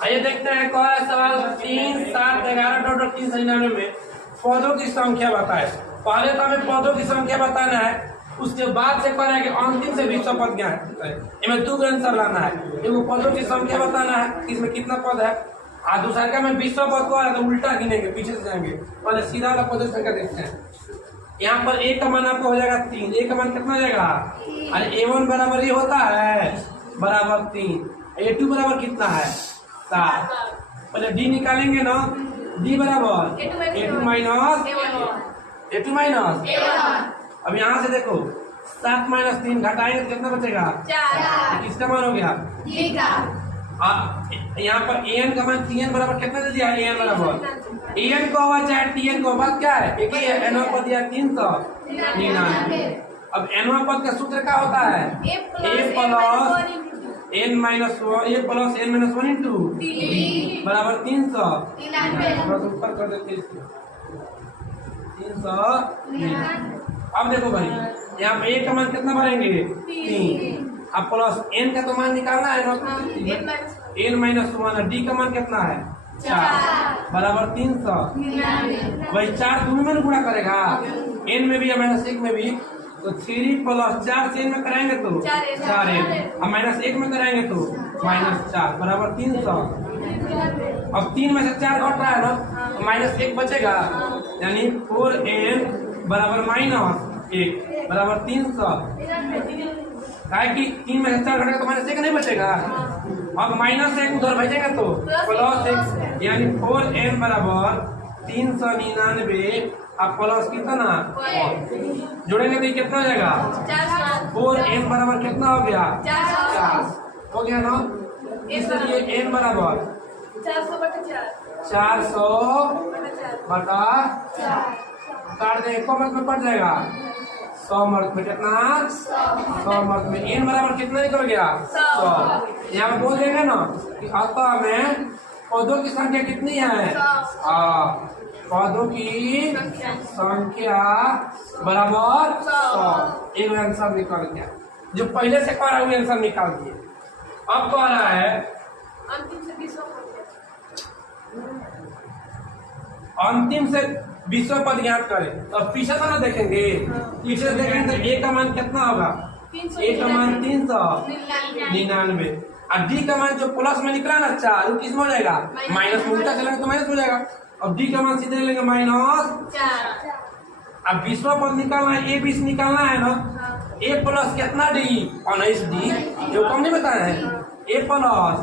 आइए देखते हैं कौन है सवाल 3, 7, 11 टोटल 399 में पौधों की संख्या बताए। पहले तो हमें पौधों की संख्या बताना है, उसके बाद से कह रहे हैं कि अंतिम से विश्व पद ज्ञात है। इनमें 2 आंसर लाना है। एगो पौधों की संख्या बताना है कि इसमें कितना पद है, और दूसरा का मैं विश्व पद को तो उल्टा गिनेंगे, पीछे से जाएंगे। पहले सीधा वाला पौधों की संख्या देखते हैं। यहाँ पर ए का मान आपको हो जाएगा 3। ए का मान कितना हो जाएगा? अरे A1 बराबर ये होता है बराबर 3। A2 बराबर कितना है? 7। पहले डी निकालेंगे ना, डी बराबर A2 माइनस अब यहाँ से देखो 7 माइनस 3 घटाएंगे तो कितना बचेगा? 4। किसका मान हो गया? यहाँ पर an का मान tn बराबर कितना दे दिया? an बराबर an को हुआ चाहे tn को, बात क्या है? एक ही है। n पद दिया 399। अब n पद का सूत्र क्या होता है? a plus n minus 1 into बराबर 300। ऊपर कर देते 300। अब देखो भाई यहाँ पे a का मान कितना भरेंगे? 3। अब प्लस n का तो मान निकालना है ना, n माइनस 1। डी का मान कितना है? 4 बराबर 300। वही 4 दोनों में गुणा करेगा, n में भी या माइनस 1 में भी। तो 3 प्लस 4 से n में कराएंगे तो 4n, अब माइनस 1 में कराएंगे तो -4 बराबर 300। अब 3 में से 4 घट रहा है ना, तो -1 बचेगा, यानी 4n बराबर -1 बराबर 300। कि 3 में से 4 घटेगा तो -1 नहीं बचेगा। अब -1 उधर भेजेंगे तो +1, यानी 4n बराबर 399। अब प्लस कितना जोड़ेंगे तो कितना हो जाएगा? 4n बराबर कितना हो गया? 4 हो गया ना। इसलिए n बराबर 400 बटा 4 काट देंगे, को मत में पड़ जाएगा 100 मर्द में कितना? 100 मर्द में n बराबर कितना निकल गया? 100। यहाँ पे बोल देंगे ना कि अतः में पौधों की संख्या कितनी है? पौधों की संख्या बराबर 100। एक आंसर निकल गया। जो पहले से कह रहा है आंसर निकाल दिए। अब कह रहा है अंतिम से विश्व पद ज्ञात करें। तो पीछे तो ना देखेंगे, पीछे से देखेंगे तो ए का मान कितना होगा? ए का मान 399। और डी का मान जो प्लस में निकला ना 4, वो किस में हो जाएगा? माइनस में। उल्टा चलेंगे तो माइनस हो जाएगा। अब डी का मान सीधे लेंगे -4। अब विश्व पद निकालना है, ए 20 निकालना है ना। ए प्लस कितना डी? 19 डी, जो कम नहीं बताया है। ए प्लस